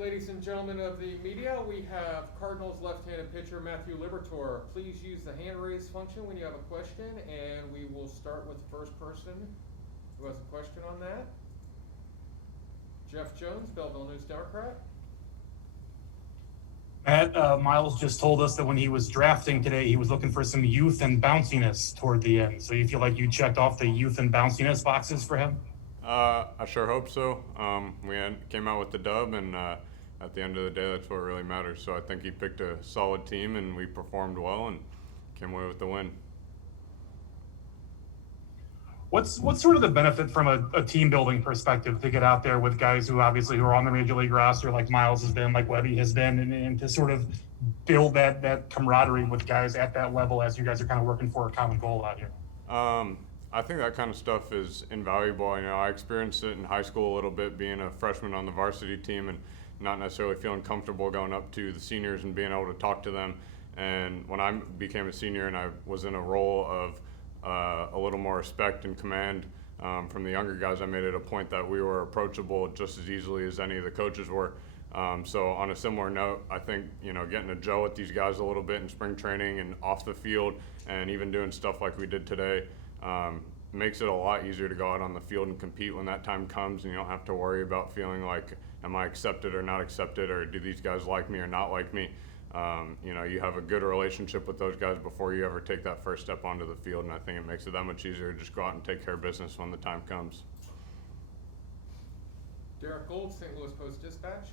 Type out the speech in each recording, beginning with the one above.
ladies and gentlemen of the media, we have Cardinals left-handed pitcher Matthew Liberatore. Please use the hand raise function when you have a question, and we will start with the first person who has a question on that. Jeff Jones, Belleville News Democrat. Matt, Miles just told us that when he was drafting today, he was looking for some youth and bounciness toward the end. So you feel like you checked off the youth and bounciness boxes for him? I sure hope so. Came out with the dub, and at the end of the day, that's what really matters. So I think he picked a solid team, and we performed well and came away with the win. What's sort of the benefit from a team building perspective to get out there with guys who are on the Major League roster, like Miles has been, like Webby has been, and to sort of build that camaraderie with guys at that level as you guys are kind of working for a common goal out here? I think that kind of stuff is invaluable. I experienced it in high school a little bit, being a freshman on the varsity team and not necessarily feeling comfortable going up to the seniors and being able to talk to them. And when I became a senior and I was in a role of a little more respect and command from the younger guys, I made it a point that we were approachable just as easily as any of the coaches were. So on a similar note, I think, getting to gel with these guys a little bit in spring training and off the field and even doing stuff like we did today makes it a lot easier to go out on the field and compete when that time comes, and you don't have to worry about feeling like, am I accepted or not accepted, or do these guys like me or not like me? You have a good relationship with those guys before you ever take that first step onto the field, and I think it makes it that much easier to just go out and take care of business when the time comes. Derek Gold, St. Louis Post-Dispatch.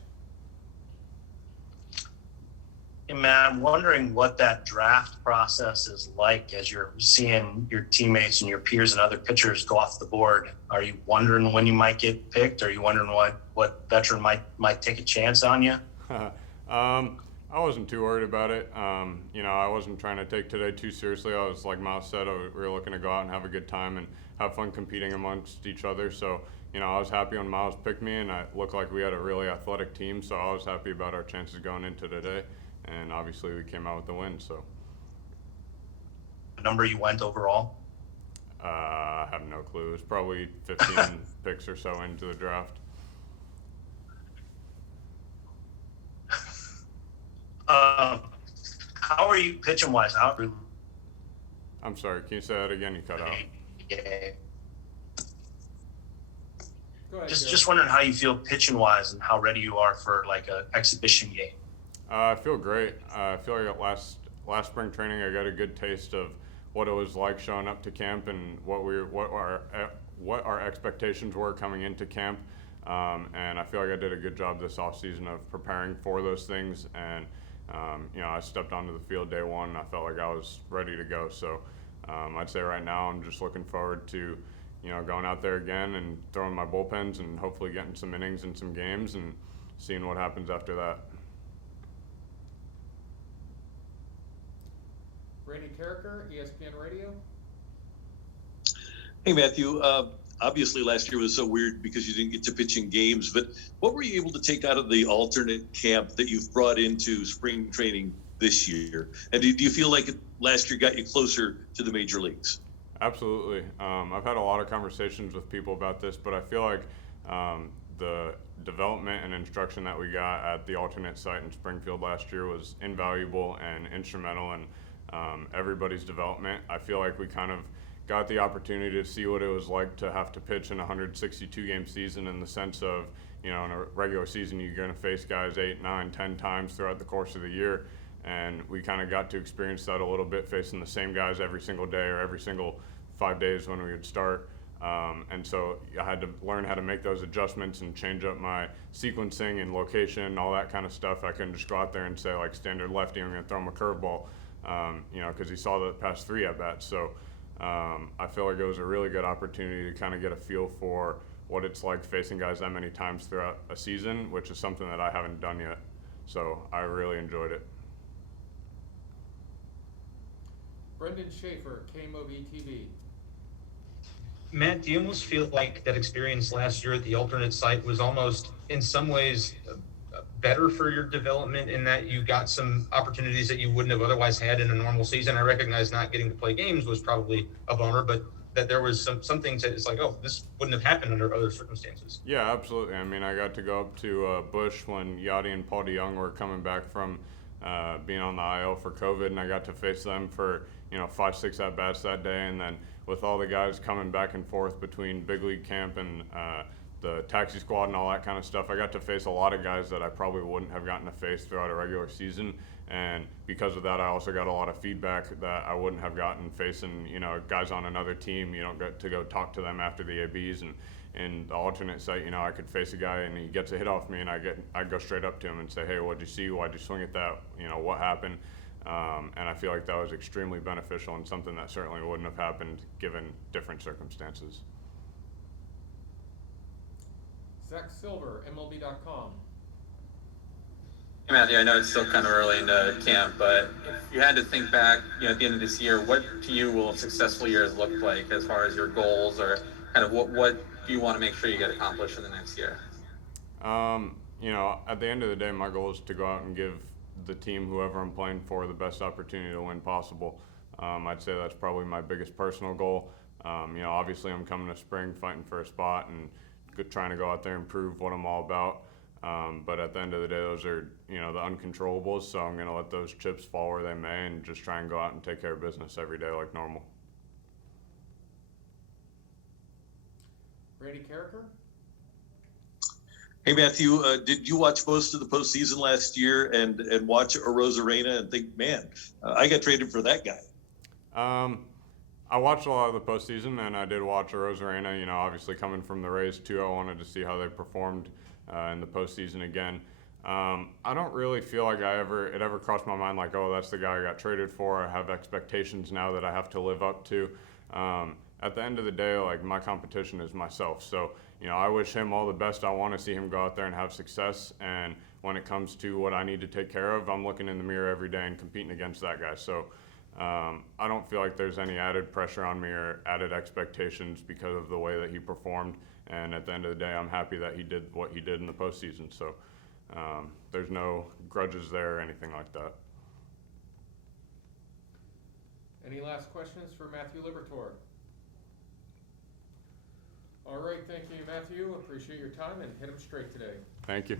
Hey, Matt, I'm wondering what that draft process is like as you're seeing your teammates and your peers and other pitchers go off the board. Are you wondering when you might get picked? Are you wondering what veteran might take a chance on you? I wasn't too worried about it. I wasn't trying to take today too seriously. I was, like Miles said, we were looking to go out and have a good time and have fun competing amongst each other. So, I was happy when Miles picked me, and it looked like we had a really athletic team. So I was happy about our chances going into today. And obviously we came out with the win. So, The number you went overall? I have no clue. It was probably 15 picks or so into the draft. How are you pitching wise? I'm sorry, can you say that again? You cut out. Go ahead, Just wondering how you feel pitching wise and how ready you are for like an exhibition game. I feel great. I feel like last spring training I got a good taste of what it was like showing up to camp and what our expectations were coming into camp. And I feel like I did a good job this offseason of preparing for those things. And I stepped onto the field day one and I felt like I was ready to go. So I'd say right now I'm just looking forward to going out there again and throwing my bullpens and hopefully getting some innings and some games and seeing what happens after that. Randy Carricker, ESPN Radio. Hey, Matthew. Obviously, last year was so weird because you didn't get to pitch in games, but what were you able to take out of the alternate camp that you've brought into spring training this year? And do you feel like last year got you closer to the major leagues? Absolutely. I've had a lot of conversations with people about this, but I feel like the development and instruction that we got at the alternate site in Springfield last year was invaluable and instrumental in everybody's development. I feel like we kind of got the opportunity to see what it was like to have to pitch in a 162-game season, in the sense of, in a regular season you're going to face guys 8, 9, 10 times throughout the course of the year, and we kind of got to experience that a little bit, facing the same guys every single day or every single 5 days when we would start. And so I had to learn how to make those adjustments and change up my sequencing and location, all that kind of stuff. I couldn't just go out there and say, like, standard lefty, I'm going to throw him a curveball, because he saw the past 3 at-bats. So I feel like it was a really good opportunity to kind of get a feel for what it's like facing guys that many times throughout a season, which is something that I haven't done yet. So I really enjoyed it. Brendan Schaefer, KMOV TV. Matt, do you almost feel like that experience last year at the alternate site was almost, in some ways, better for your development, in that you got some opportunities that you wouldn't have otherwise had in a normal season? I recognize not getting to play games was probably a bummer, but that there was some things that it's like, oh, this wouldn't have happened under other circumstances. Yeah, absolutely. I mean, I got to go up to Busch when Yachty and Paul DeYoung were coming back from being on the IL for COVID, and I got to face them for 5-6 at bats that day, and then with all the guys coming back and forth between big league camp and the taxi squad and all that kind of stuff, I got to face a lot of guys that I probably wouldn't have gotten to face throughout a regular season. And because of that, I also got a lot of feedback that I wouldn't have gotten facing, guys on another team. You don't get to go talk to them after the ABs, and in the alternate site, I could face a guy and he gets a hit off me, and I'd go straight up to him and say, hey, what'd you see? Why'd you swing at that? What happened? And I feel like that was extremely beneficial and something that certainly wouldn't have happened given different circumstances. Zach Silver, MLB.com. Hey Matthew, I know it's still kind of early into camp, but if you had to think back, at the end of this year, what to you will a successful year look like as far as your goals, or kind of what do you want to make sure you get accomplished in the next year? At the end of the day, my goal is to go out and give the team, whoever I'm playing for, the best opportunity to win possible. I'd say that's probably my biggest personal goal. Obviously I'm coming to spring fighting for a spot and trying to go out there and prove what I'm all about. But at the end of the day, those are, the uncontrollables. So I'm going to let those chips fall where they may and just try and go out and take care of business every day like normal. Randy Carricker. Hey Matthew, did you watch most of the postseason last year and watch Arozarena and think, man, I got traded for that guy? I watched a lot of the postseason, and I did watch Arozarena. Obviously coming from the Rays too, I wanted to see how they performed in the postseason again. I don't really feel like it ever crossed my mind like, oh, that's the guy I got traded for. I have expectations now that I have to live up to. At the end of the day, like, my competition is myself. So, I wish him all the best. I want to see him go out there and have success. And when it comes to what I need to take care of, I'm looking in the mirror every day and competing against that guy. So I don't feel like there's any added pressure on me or added expectations because of the way that he performed. And at the end of the day, I'm happy that he did what he did in the postseason. So there's no grudges there or anything like that. Any last questions for Matthew Liberatore? All right, thank you, Matthew. Appreciate your time, and hit him straight today. Thank you.